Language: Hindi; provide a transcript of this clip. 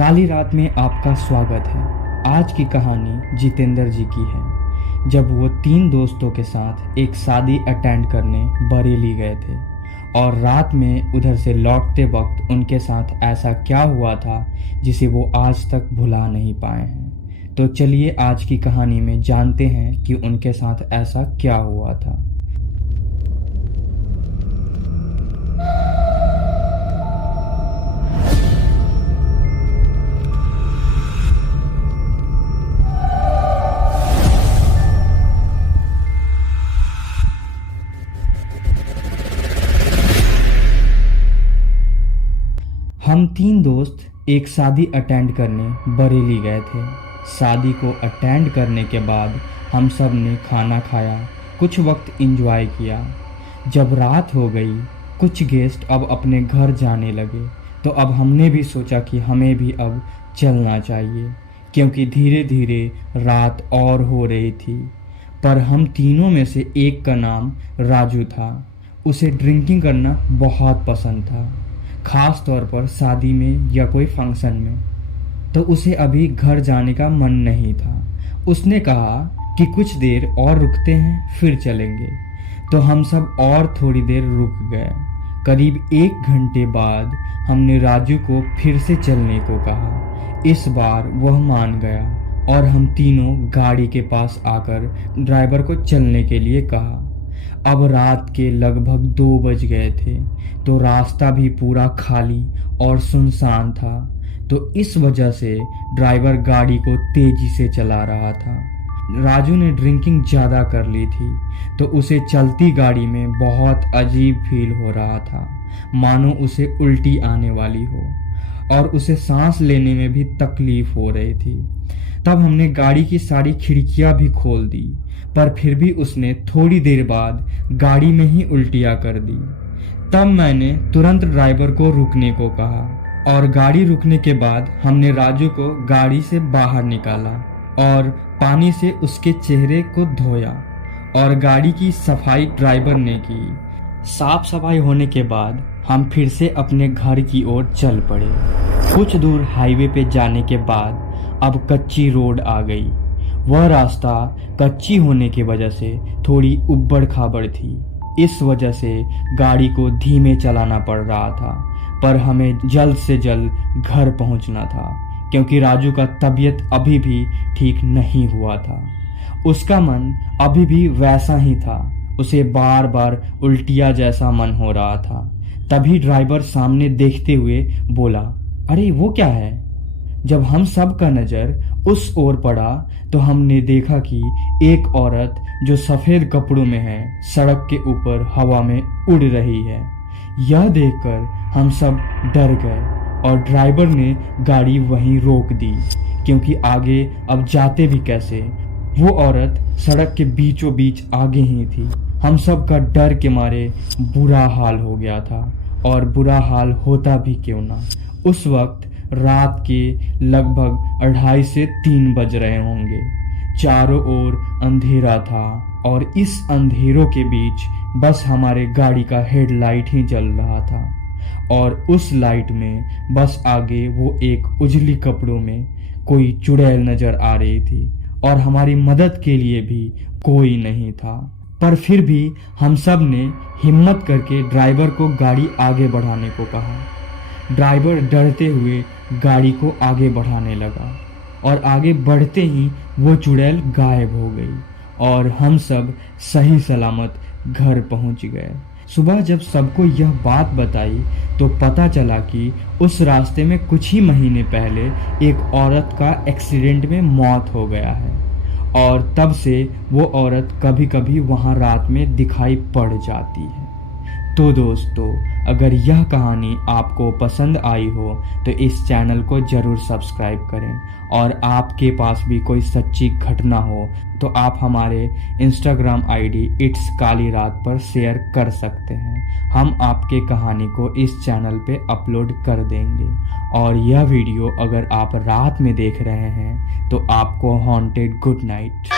काली रात में आपका स्वागत है। आज की कहानी जितेंद्र जी की है। जब वो 3 दोस्तों के साथ एक शादी अटेंड करने बरेली गए थे और रात में उधर से लौटते वक्त उनके साथ ऐसा क्या हुआ था जिसे वो आज तक भुला नहीं पाए हैं। तो चलिए आज की कहानी में जानते हैं कि उनके साथ ऐसा क्या हुआ था। हम 3 दोस्त एक शादी अटेंड करने बरेली गए थे। शादी को अटेंड करने के बाद हम सब ने खाना खाया, कुछ वक्त एंजॉय किया। जब रात हो गई, कुछ गेस्ट अब अपने घर जाने लगे, तो अब हमने भी सोचा कि हमें भी अब चलना चाहिए, क्योंकि धीरे धीरे रात और हो रही थी। पर हम तीनों में से एक का नाम राजू था। उसे ड्रिंकिंग करना बहुत पसंद था, खास तौर पर शादी में या कोई फंक्शन में। तो उसे अभी घर जाने का मन नहीं था। उसने कहा कि कुछ देर और रुकते हैं फिर चलेंगे। तो हम सब और थोड़ी देर रुक गए। करीब 1 घंटे बाद हमने राजू को फिर से चलने को कहा। इस बार वह मान गया और हम तीनों गाड़ी के पास आकर ड्राइवर को चलने के लिए कहा। अब रात के लगभग 2 बज गए थे, तो रास्ता भी पूरा खाली और सुनसान था। तो इस वजह से ड्राइवर गाड़ी को तेजी से चला रहा था। राजू ने ड्रिंकिंग ज़्यादा कर ली थी, तो उसे चलती गाड़ी में बहुत अजीब फील हो रहा था, मानो उसे उल्टी आने वाली हो और उसे सांस लेने में भी तकलीफ हो रही थी। तब हमने गाड़ी की सारी खिड़कियां भी खोल दी, पर फिर भी उसने थोड़ी देर बाद गाड़ी में ही उल्टियां कर दी। तब मैंने तुरंत ड्राइवर को रुकने को कहा और गाड़ी रुकने के बाद हमने राजू को गाड़ी से बाहर निकाला और पानी से उसके चेहरे को धोया और गाड़ी की सफाई ड्राइवर ने की। साफ सफाई होने के बाद हम फिर से अपने घर की ओर चल पड़े। कुछ दूर हाईवे पे जाने के बाद अब कच्ची रोड आ गई। वह रास्ता कच्ची होने की वजह से थोड़ी उबड़ खाबड़ थी। इस वजह से गाड़ी को धीमे चलाना पड़ रहा था, पर हमें जल्द से जल्द घर पहुंचना था, क्योंकि राजू का तबीयत अभी भी ठीक नहीं हुआ था। उसका मन अभी भी वैसा ही था। उसे बार बार उल्टिया जैसा मन हो रहा था। तभी ड्राइवर सामने देखते हुए बोला, अरे वो क्या है? जब हम सब का नज़र उस ओर पड़ा तो हमने देखा कि एक औरत जो सफ़ेद कपड़ों में है सड़क के ऊपर हवा में उड़ रही है। यह देखकर हम सब डर गए और ड्राइवर ने गाड़ी वहीं रोक दी, क्योंकि आगे अब जाते भी कैसे। वो औरत सड़क के बीचों बीच आगे ही थी। हम सब का डर के मारे बुरा हाल हो गया था, और बुरा हाल होता भी क्यों ना। उस वक्त रात के लगभग 2:30 से 3 बज रहे होंगे। चारों ओर अंधेरा था और इस अंधेरों के बीच बस हमारे गाड़ी का हेडलाइट ही जल रहा था, और उस लाइट में बस आगे वो एक उजली कपड़ों में कोई चुड़ैल नजर आ रही थी, और हमारी मदद के लिए भी कोई नहीं था। पर फिर भी हम सब ने हिम्मत करके ड्राइवर को गाड़ी आगे बढ़ाने को कहा। ड्राइवर डरते हुए गाड़ी को आगे बढ़ाने लगा, और आगे बढ़ते ही वो चुड़ैल गायब हो गई और हम सब सही सलामत घर पहुंच गए। सुबह जब सबको यह बात बताई तो पता चला कि उस रास्ते में कुछ ही महीने पहले एक औरत का एक्सीडेंट में मौत हो गया है, और तब से वो औरत कभी कभी वहाँ रात में दिखाई पड़ जाती है। तो दोस्तों, अगर यह कहानी आपको पसंद आई हो तो इस चैनल को ज़रूर सब्सक्राइब करें, और आपके पास भी कोई सच्ची घटना हो तो आप हमारे इंस्टाग्राम आईडी इट्स काली रात पर शेयर कर सकते हैं। हम आपके कहानी को इस चैनल पे अपलोड कर देंगे। और यह वीडियो अगर आप रात में देख रहे हैं तो आपको हॉन्टेड गुड नाइट।